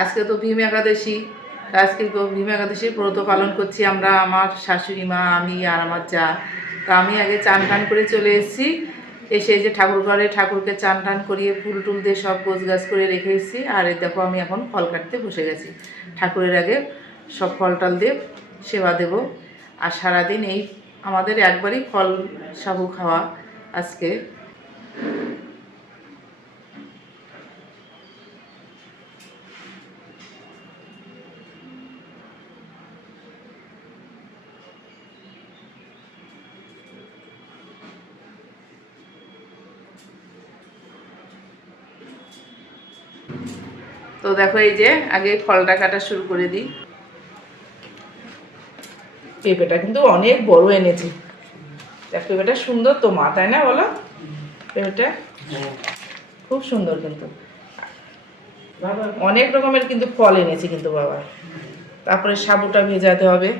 আজকে তো ভীম একাদশী। আজকে তো ভীম একাদশীর ব্রত পালন করছি আমরা, আমার শাশুড়ি মা, আমি আর আমার যা। তো আমি আগে চান টান করে চলে এসেছি। এসে এই যে ঠাকুর ঘরে ঠাকুরকে চান টান করিয়ে ফুল টুল দিয়ে সব গোছগাছ করে রেখে এসেছি। আর এই দেখো আমি এখন ফল কাটতে বসে গেছি। ঠাকুরের আগে সব ফল টল দিয়ে সেবা দেব। আর সারাদিন এই আমাদের একবারই ফল সাবু খাওয়া আজকে। তো দেখো এই যে আগে ফলটা কাটা শুরু করে দিই। পেঁপেটা কিন্তু অনেক বড় এনেছি। দেখ পেঁপেটা সুন্দর তো মা, তাই না বলো? পেঁপেটা খুব সুন্দর, কিন্তু অনেক রকমের কিন্তু ফল এনেছি কিন্তু বাবা। তারপরে সাবুটা ভেজাতে হবে।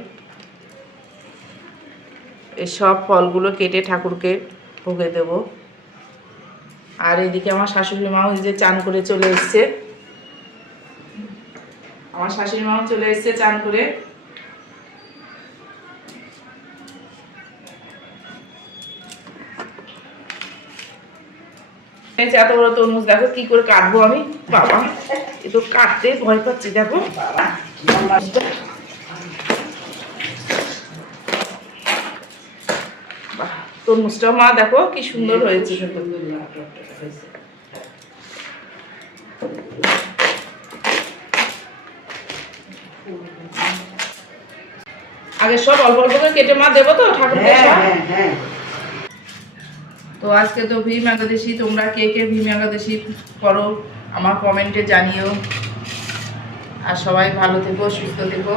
এই সব ফলগুলো কেটে ঠাকুরকে ভোগে দেব। আর এদিকে আমার শাশুড়ি মাও এই যে চান করে চলে এসছে। আমার শাশুড়ি মাও চলে এসছে চান করে। এত বড় তরমুজ দেখো কি করে কাটবো আমি, বাবা এ তো কাটতে ভয় পাচ্ছি। দেখো তরমুজটা মা দেখো কি সুন্দর হয়েছে। আগে সব অল্প অল্প করে কেটে মা দেবো তো ঠাকুরকে সব। তো আজকে তো ভীম একাদশী, তোমরা কে কে ভীম একাদশী করো আমার কমেন্টে জানিও। আর সবাই ভালো থেকো, সুস্থ থেকো।